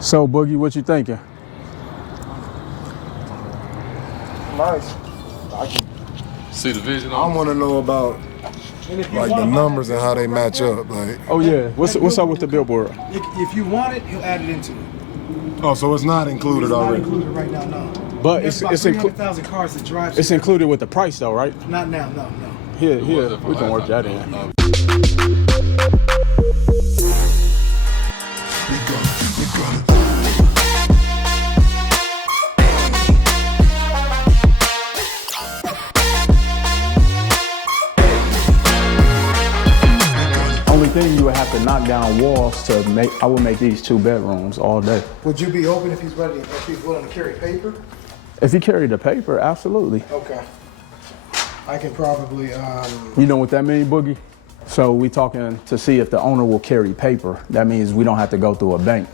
So, Boogie, what you thinking? Nice. I can See the vision I on want to know about like the numbers and how they match up. Like, Oh yeah, what's up with the billboard? If you want it, he'll add it into it. oh, so it's not included It's not already. included right now, no. But There's it's about 300,000 cars that drive. It's included with the price though, right? Not now, no. Here, we can work that in. Only thing you would have to knock down walls to make. I would make these 2 bedrooms all day. Would you be open if he's ready? If he's willing to carry paper? If you carry the paper, absolutely. Okay. I can probably. You know what that means, Boogie? So we talking to see if the owner will carry paper. That means we don't have to go through a bank.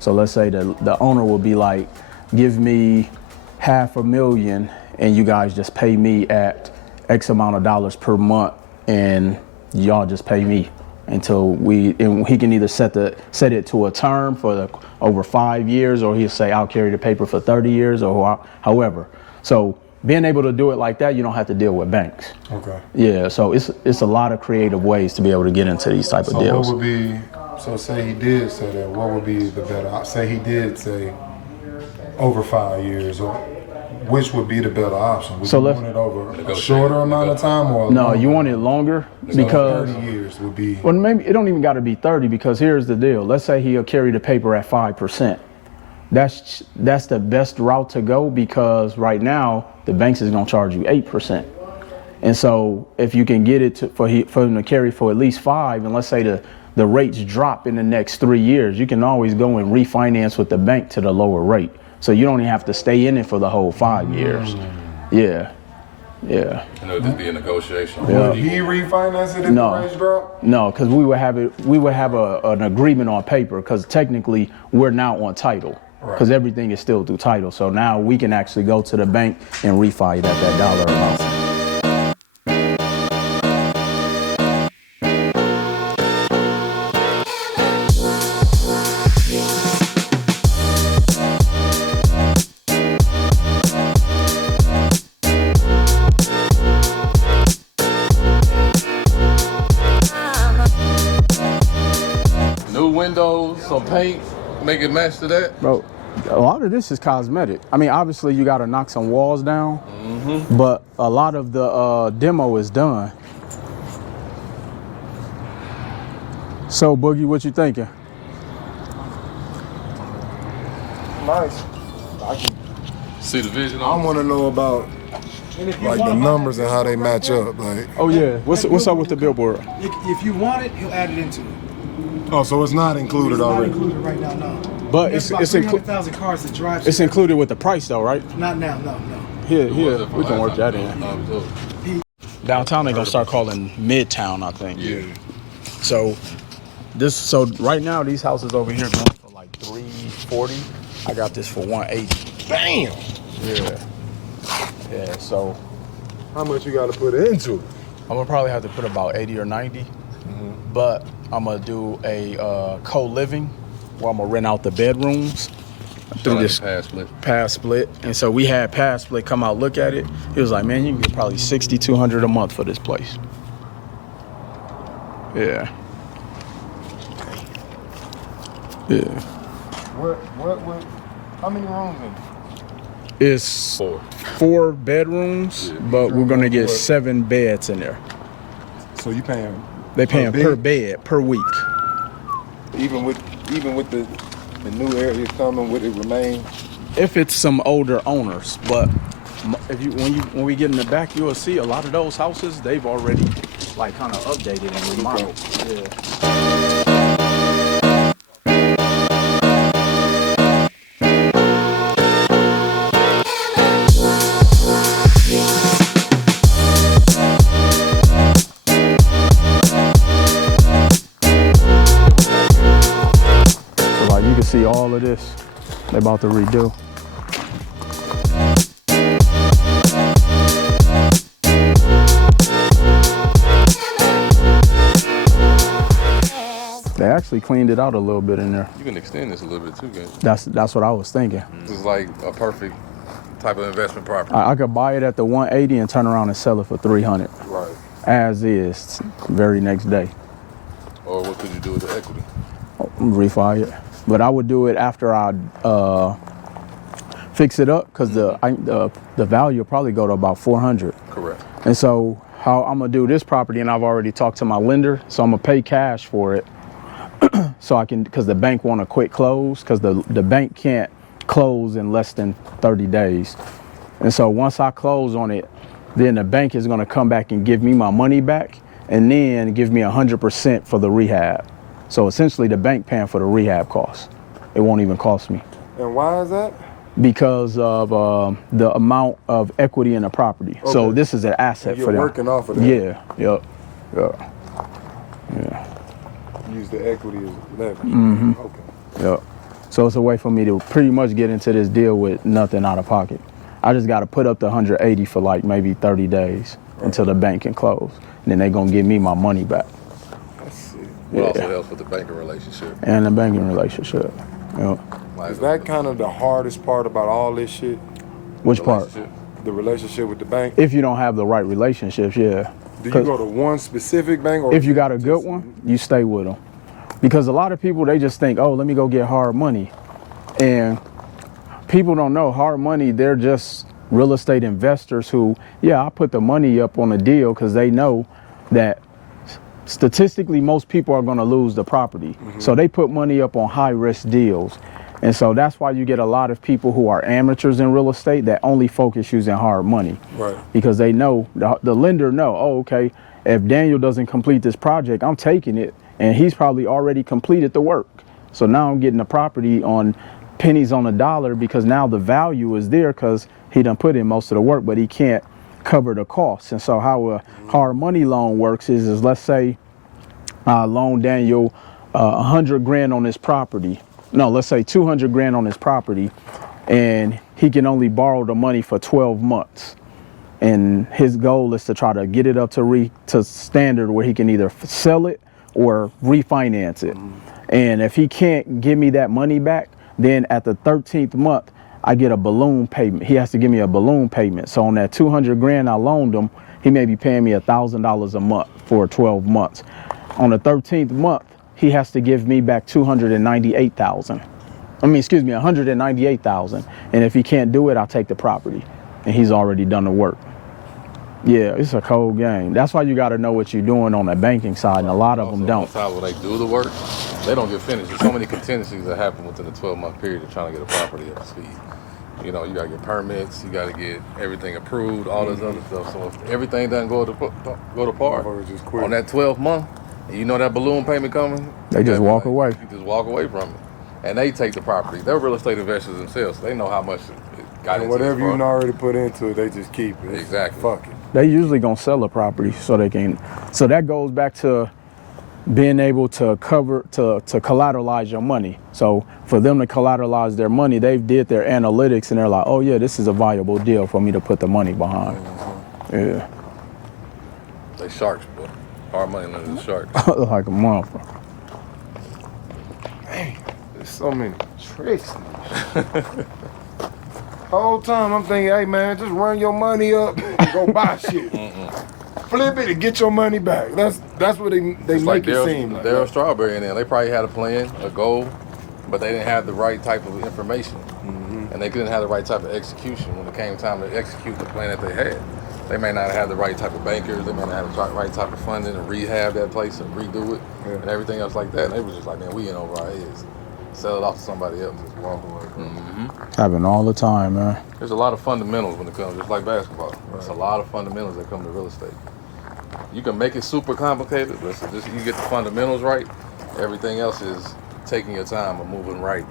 So let's say the owner will be like, give me $500,000 and you guys just pay me at X amount of dollars per month and y'all just pay me until he can either set it to a term for over 5 years, or he'll say I'll carry the paper for 30 years or however. So being able to do it like that, you don't have to deal with banks. Okay. Yeah, so it's a lot of creative ways to be able to get into these type of deals. So what would be, so say he did say that, what would be the better, say he did say over 5 years, or which would be the better option? Would So you let's- want it over a shorter amount of time or No, longer? you want it longer So because 30 years would be. well, maybe it don't even got to be 30, because here's the deal. Let's say he'll carry the paper at 5%. That's the best route to go, because right now the banks is gonna charge you 8%. And so if you can get it for him to carry for at least 5, and let's say the rates drop in the next 3 years, you can always go and refinance with the bank to the lower rate. So you don't even have to stay in it for the whole 5 years. Yeah. And it'll just be a negotiation. Yeah. Would he refinance it if No. the rates drop? No, because we would have an agreement on paper, because technically we're now on title, because everything is still through title. So now we can actually go to the bank and refi it at that dollar amount. New windows, some paint, make it match to that. Bro, a lot of this is cosmetic. I mean, obviously you got to knock some walls down, but a lot of the demo is done. So, Boogie, what you thinking? Nice. I can See the vision I on want to know about like the numbers and how they match up. Like, Oh yeah, what's up with the billboard? If you want it, he'll add it into it. oh, so it's not included It's not already. included right now, no. But There's it's about included. 300,000 cars that drive. It's included with the price though, right? Not now, no. Here, we can work that in. Downtown they gonna start calling Midtown, I think. Yeah. So right now these houses over here going for like $340. I got this for $180. Bam! Yeah. So How much you got to put into it? I'm gonna probably have to put about 80 or 90, but I'm gonna do a co-living where I'm gonna rent out the bedrooms through this pass split. And so we had pass split come out look at it. He was like, man, you can get probably $6,200 a month for this place. Yeah. What? How many rooms in it? It's 4 bedrooms, but we're gonna get 7 beds in there. So you paying? They paying per bed, per week. Even with the new areas coming, would it remain? If it's some older owners, but when we get in the back, you will see a lot of those houses, they've already like kind of updated and remodeled. Yeah. So like you can see all of this, they're about to redo. They actually cleaned it out a little bit in there. You can extend this a little bit too, guys. That's what I was thinking. This is like a perfect type of investment property. I could buy it at the 180 and turn around and sell it for 300, Right. as is, very next day. Or what could you do with the equity? Refi it, but I would do it after I fix it up, because the value will probably go to about 400. Correct. And so how I'm gonna do this property, and I've already talked to my lender, so I'm gonna pay cash for it, so I can, because the bank want a quick close, because the bank can't close in less than 30 days. And so once I close on it, then the bank is gonna come back and give me my money back, and then give me 100% for the rehab. So essentially the bank paying for the rehab costs. It won't even cost me. And why is that? Because of the amount of equity in the property. So Okay. this is an asset And you're for them. working off of that. Yeah, yeah. Use the equity as leverage. Mm-hmm. Okay. Yep. So it's a way for me to pretty much get into this deal with nothing out of pocket. I just got to put up the 180 for like maybe 30 days until the bank can close. And then they're going to give me my money back. That's it. It also helps with the banking relationship. And the banking relationship. Yep. Like, Is that kind of the hardest part about all this shit? Which part? relationship? The relationship with the bank? If you don't have the right relationships, yeah. Do you 'Cause go to one specific bank? Or if you got a good one, you stay with them. Because a lot of people, they just think, oh, let me go get hard money. And people don't know hard money, they're just real estate investors who, yeah, I put the money up on a deal because they know that statistically most people are going to lose the property. So they put money up on high risk deals. And so that's why you get a lot of people who are amateurs in real estate that only focus using hard money. Right. Because they know, the lender know, oh, okay, if Daniel doesn't complete this project, I'm taking it, and he's probably already completed the work. So now I'm getting the property on pennies on the dollar, because now the value is there because he done put in most of the work, but he can't cover the costs. And so how a hard money loan works is let's say I loan Daniel 100 grand on this property. No, let's say 200 grand on his property, and he can only borrow the money for 12 months. And his goal is to try to get it up to standard where he can either sell it or refinance it. And if he can't give me that money back, then at the 13th month, I get a balloon payment. He has to give me a balloon payment. So on that 200 grand I loaned him, he may be paying me $1,000 a month for 12 months. On the 13th month, he has to give me back 298,000. I mean, excuse me, 198,000. And if he can't do it, I'll take the property. And he's already done the work. Yeah, it's a cold game. That's why you got to know what you're doing on the banking side, and a lot of them Also, don't. most times when they do the work, they don't get finished. There's so many contingencies that happen within the 12-month period of trying to get a property up to speed. You know, you got to get permits, you got to get everything approved, all this other stuff. So if everything doesn't go to par Motherfuckers just quit. on that 12th month, and you know that balloon payment coming, They just walk away. You just walk away from it. And they take the property. They're real estate investors themselves. So they know how much it got And into whatever this you property. already put into it, they just keep it. Exactly. Fuck it. They usually gonna sell a property so they can. So that goes back to being able to collateralize your money. So for them to collateralize their money, they've did their analytics and they're like, oh yeah, this is a viable deal for me to put the money behind. Yeah, They sharks, bro. Hard money lenders are sharks. like a motherfucker. There's so many tricks. Whole time I'm thinking, hey man, just run your money up and go buy shit. Flip it and get your money back. That's what they It's make like it seem like. Daryl Strawberry and them. They probably had a plan, a goal, but they didn't have the right type of information. And they didn't have the right type of execution when it came time to execute the plan that they had. They may not have the right type of bankers, they may not have the right type of funding to rehab that place and redo it and everything else like that. And they was just like, man, we in over our heads. Sell it off to somebody else. Just walk away. Happen all the time, man. There's a lot of fundamentals when it comes, just like basketball. There's a lot of fundamentals that come to real estate. You can make it super complicated, but so just you get the fundamentals right, everything else is taking your time and moving right.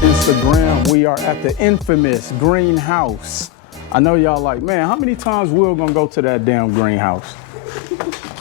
Instagram, we are at the infamous greenhouse. I know y'all like, man, how many times we're gonna go to that damn greenhouse?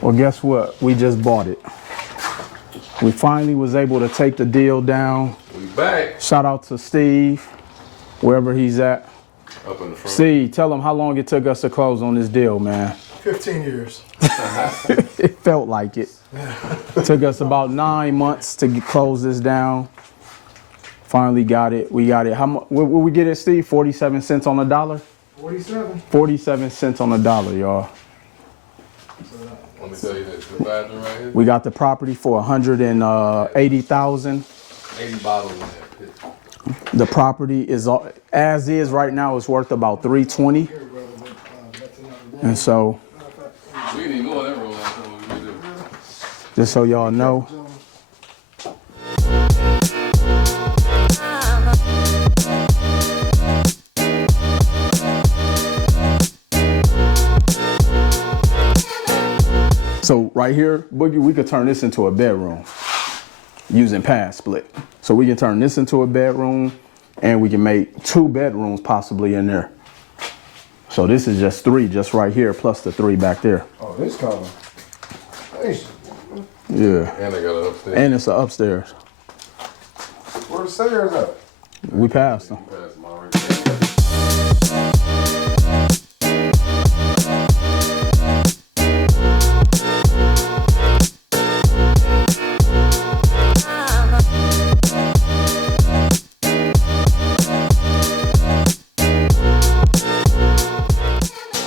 Well, guess what? We just bought it. We finally was able to take the deal down. We back. Shout out to Steve, wherever he's at. Up in the front. Steve, tell him how long it took us to close on this deal, man. 15 years. It felt like it. It took us about 9 months to close this down. Finally got it. We got it. How much? What we get it, Steve? 47 cents on the dollar? 47. 47 cents on the dollar, y'all. Let me tell you this. The bathroom right here. We got the property for 180,000. 80 bottles in that pit. The property is, as is right now, is worth about 320. And so, We didn't even go in that room last time. What we do. just so y'all know, so right here, Boogie, we could turn this into a bedroom using pad split. So we can turn this into a bedroom and we can make 2 bedrooms possibly in there. So this is just 3 just right here plus the 3 back there. Oh, this kind of. Hey, Yeah. And they got it upstairs. And it's a upstairs. where the stairs at? We passed them. Pass them already.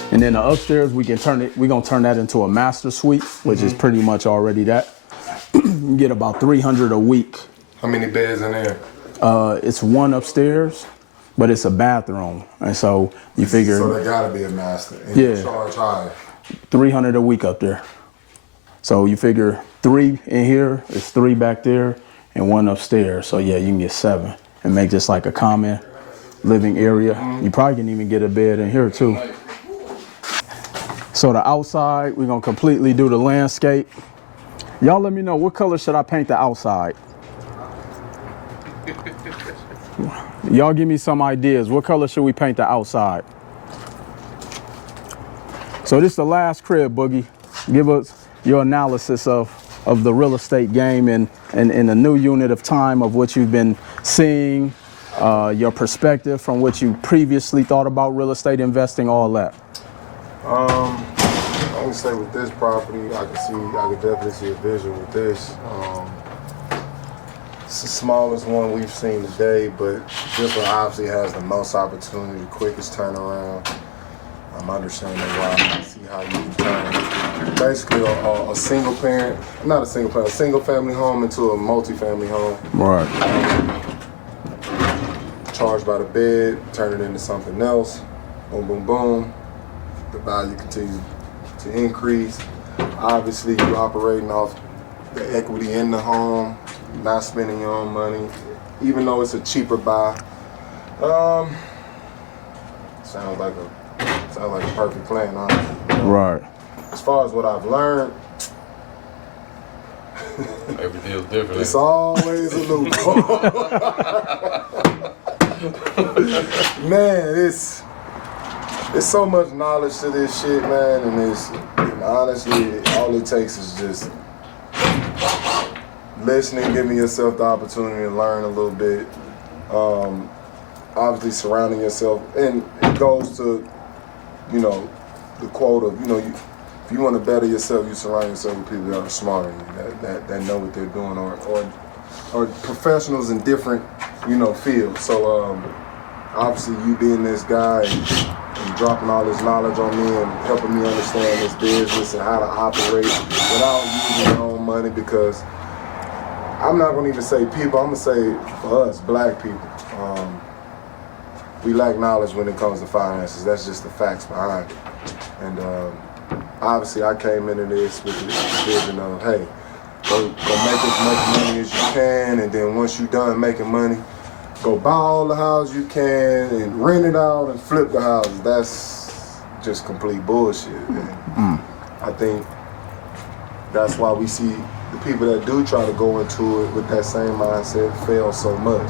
And then the upstairs, we're gonna turn that into a master suite, which is pretty much already that. You get about 300 a week. How many beds in there? It's 1 upstairs, but it's a bathroom. And so you figure So they gotta be a master. And Yeah. you charge high. 300 a week up there. So you figure 3 in here, it's 3 back there, and 1 upstairs. So yeah, you can get 7 and make this like a common living area. You probably can even get a bed in here too. So the outside, we're gonna completely do the landscape. Y'all let me know, what color should I paint the outside? Y'all give me some ideas. What color should we paint the outside? So this is the last crib, Boogie. Give us your analysis of the real estate game and in a new unit of time of what you've been seeing, your perspective from what you previously thought about real estate investing, all that. I can say with this property, I could definitely see a vision with this. It's the smallest one we've seen today, but this one obviously has the most opportunity, the quickest turnaround. I'm understanding why. I see how you can turn basically a single parent, not a single parent, a single family home into a multi-family home. Right. Charge by the bed, turn it into something else. Boom, boom, boom. The value continues to increase. Obviously, you're operating off the equity in the home, not spending your own money, even though it's a cheaper buy. Sounds like a perfect plan, honestly. Right. As far as what I've learned, Every deal's different. it's always a loophole. Man, it's so much knowledge to this shit, man, and honestly, all it takes is just listening, giving yourself the opportunity to learn a little bit. Obviously, surrounding yourself, and it goes to, the quote of, if you want to better yourself, you surround yourself with people that are smarter than you, that know what they're doing, or professionals in different, fields. So, obviously, you being this guy and dropping all this knowledge on me and helping me understand this business and how to operate without using your own money, because I'm not gonna even say people, I'm gonna say for us, black people, we lack knowledge when it comes to finances. That's just the facts behind it. And obviously I came into this with the vision of, hey, go make as much money as you can, and then once you're done making money, go buy all the houses you can and rent it out and flip the houses. That's just complete bullshit. And I think that's why we see the people that do try to go into it with that same mindset fail so much.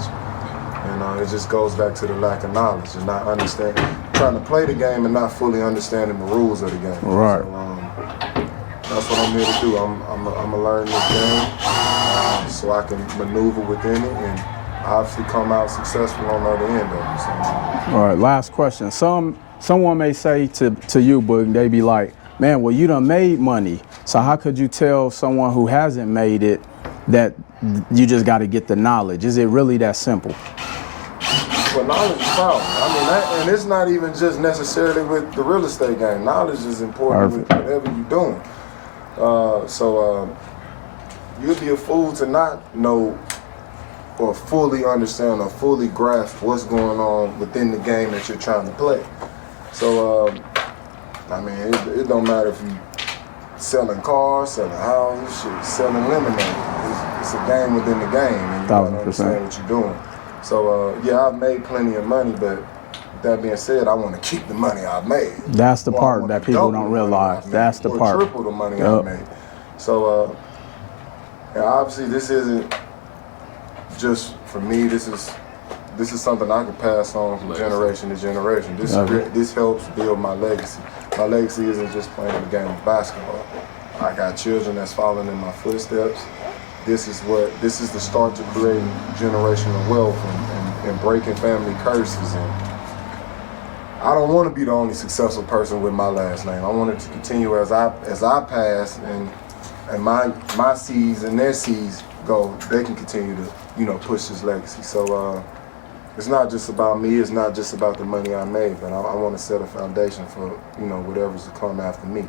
And it just goes back to the lack of knowledge and not understanding, trying to play the game and not fully understanding the rules of the game. Right. So, that's what I'm here to do. I'm gonna learn this game so I can maneuver within it, and obviously come out successful on the other end of it. So, All right, last question. Someone may say to you, Boog, they be like, man, well, you done made money. So how could you tell someone who hasn't made it that you just got to get the knowledge? Is it really that simple? but knowledge is power. I mean, and it's not even just necessarily with the real estate game. Knowledge is important with whatever you're doing. You'd be a fool to not know or fully understand or fully grasp what's going on within the game that you're trying to play. So, I mean, it don't matter if you selling cars, selling houses, shit, selling lemonade. It's a game within the game, and you gotta understand what you're doing. So, yeah, I've made plenty of money, but with that being said, I want to keep the money I've made. That's the part that people don't realize. That's the part. Triple the money I made. So, and obviously, this isn't just for me. This is something I can pass on from generation to generation. This helps build my legacy. My legacy isn't just playing the game of basketball. I got children that's following in my footsteps. This is the start to create generational wealth and breaking family curses. And I don't want to be the only successful person with my last name. I want it to continue as I pass and my seeds and their seeds go. They can continue to push this legacy. So it's not just about me. It's not just about the money I made, but I want to set a foundation for whatever's to come after me,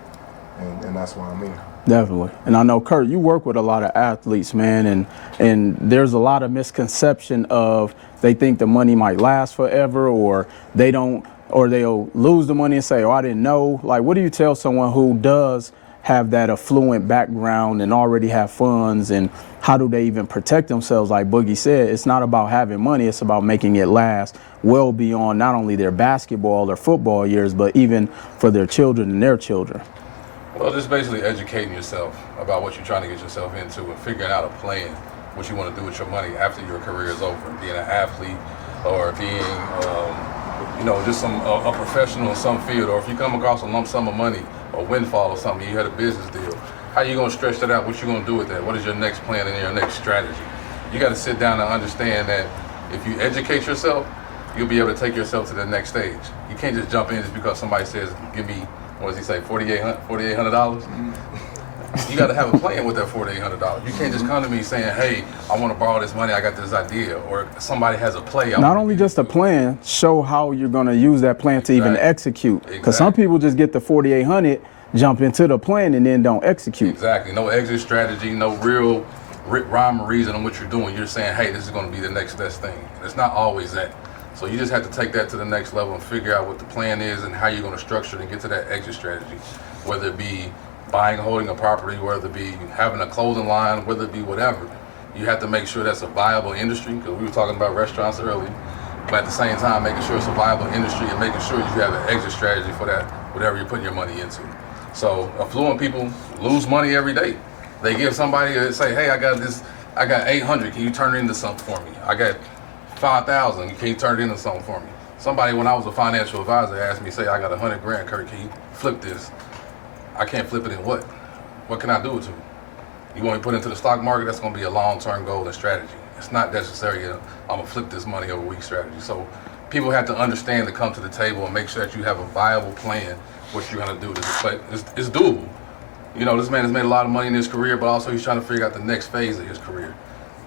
and that's why I'm here. Definitely. And I know, Kurt, you work with a lot of athletes, man, and there's a lot of misconception of they think the money might last forever, or they'll lose the money and say, oh, I didn't know. Like, what do you tell someone who does have that affluent background and already have funds, and how do they even protect themselves? Like Boogie said, it's not about having money, it's about making it last well beyond not only their basketball or football years, but even for their children and their children. Well, just basically educating yourself about what you're trying to get yourself into and figuring out a plan, what you want to do with your money after your career is over, being an athlete or being, just a professional in some field, or if you come across a lump sum of money, a windfall or something, you had a business deal, how are you going to stretch that out? What you going to do with that? What is your next plan and your next strategy? You got to sit down and understand that if you educate yourself, you'll be able to take yourself to the next stage. You can't just jump in just because somebody says, give me, what does he say, $4,800? You got to have a plan with that $4,800. You can't just come to me saying, hey, I want to borrow this money, I got this idea, or somebody has a play. Not only just a plan, show how you're going to use that plan to even execute. Because some people just get the $4,800, jump into the plan, and then don't execute. Exactly. No exit strategy, no real rhyme or reason on what you're doing. You're saying, hey, this is going to be the next best thing. It's not always that. So you just have to take that to the next level and figure out what the plan is and how you're going to structure it and get to that exit strategy, whether it be buying, holding a property, whether it be having a clothing line, whether it be whatever. You have to make sure that's a viable industry, because we were talking about restaurants earlier, but at the same time making sure it's a viable industry and making sure you have an exit strategy for that, whatever you're putting your money into. So affluent people lose money every day. They give somebody, say, hey, I got 800, can you turn it into something for me? I got 5,000, can you turn it into something for me? Somebody, when I was a financial advisor, asked me, say, I got 100 grand, Kurt, can you flip this? I can't flip it in what? What can I do it to? You want me to put it into the stock market? That's going to be a long-term goal and strategy. It's not necessarily I'm going to flip this money over week strategy. So people have to understand to come to the table and make sure that you have a viable plan, what you're going to do. It's doable. This man has made a lot of money in his career, but also he's trying to figure out the next phase of his career.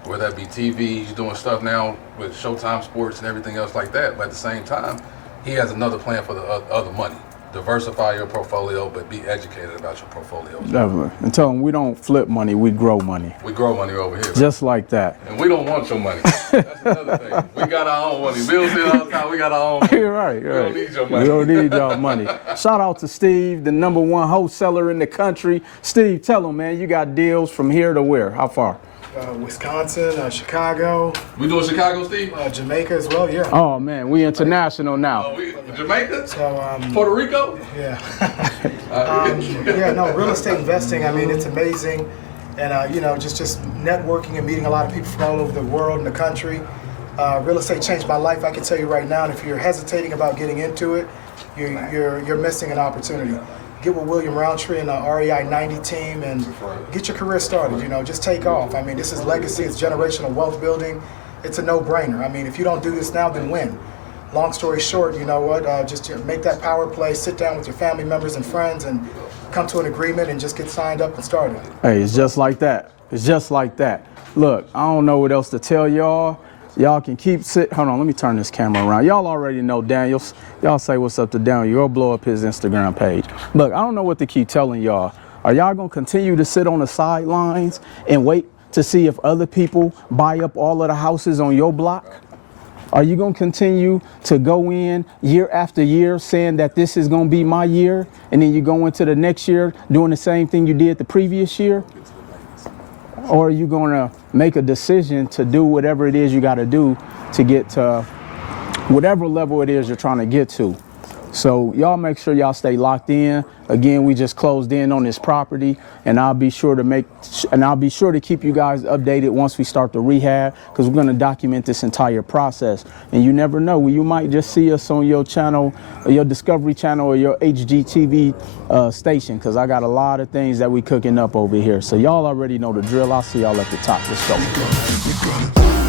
Whether that be TV, he's doing stuff now with Showtime Sports and everything else like that. But at the same time, he has another plan for the other money. Diversify your portfolio, but be educated about your portfolio. Definitely. And tell them we don't flip money, we grow money. We grow money over here. Just like that. And we don't want your money. That's another thing. We got our own money. Bill said all the time, we got our own money. You're right. We don't need your money. We don't need y'all money. Shout out to Steve, the #1 wholesaler in the country. Steve, tell them, man, you got deals from here to where? How far? Wisconsin, Chicago. We doing Chicago, Steve? Jamaica as well, yeah. Oh, man, we international now. Jamaica? So, Puerto Rico? Yeah. Real estate investing, I mean, it's amazing. And, just networking and meeting a lot of people from all over the world and the country. Real estate changed my life, I can tell you right now. And if you're hesitating about getting into it, you're missing an opportunity. Get with William Roundtree and the REI 90 team and get your career started, just take off. I mean, this is legacy, it's generational wealth building. it's a no-brainer. I mean, if you don't do this now, then when? Long story short, you know what? Just to make that power play, sit down with your family members and friends and come to an agreement and just get signed up and started. Hey, it's just like that. It's just like that. Look, I don't know what else to tell y'all. Y'all can keep hold on, let me turn this camera around. Y'all already know Daniel. Y'all say what's up to Daniel. Go blow up his Instagram page. Look, I don't know what to keep telling y'all. Are y'all gonna continue to sit on the sidelines and wait to see if other people buy up all of the houses on your block? Are you gonna continue to go in year after year saying that this is gonna be my year, and then you go into the next year doing the same thing you did the previous year? Or are you gonna make a decision to do whatever it is you gotta do to get to whatever level it is you're trying to get to? So y'all make sure y'all stay locked in. Again, we just closed in on this property, and I'll be sure to keep you guys updated once we start the rehab, because we're gonna document this entire process. And you never know, you might just see us on your channel, or your Discovery channel, or your HGTV station, because I got a lot of things that we cooking up over here. So y'all already know the drill. I'll see y'all at the top. Let's go.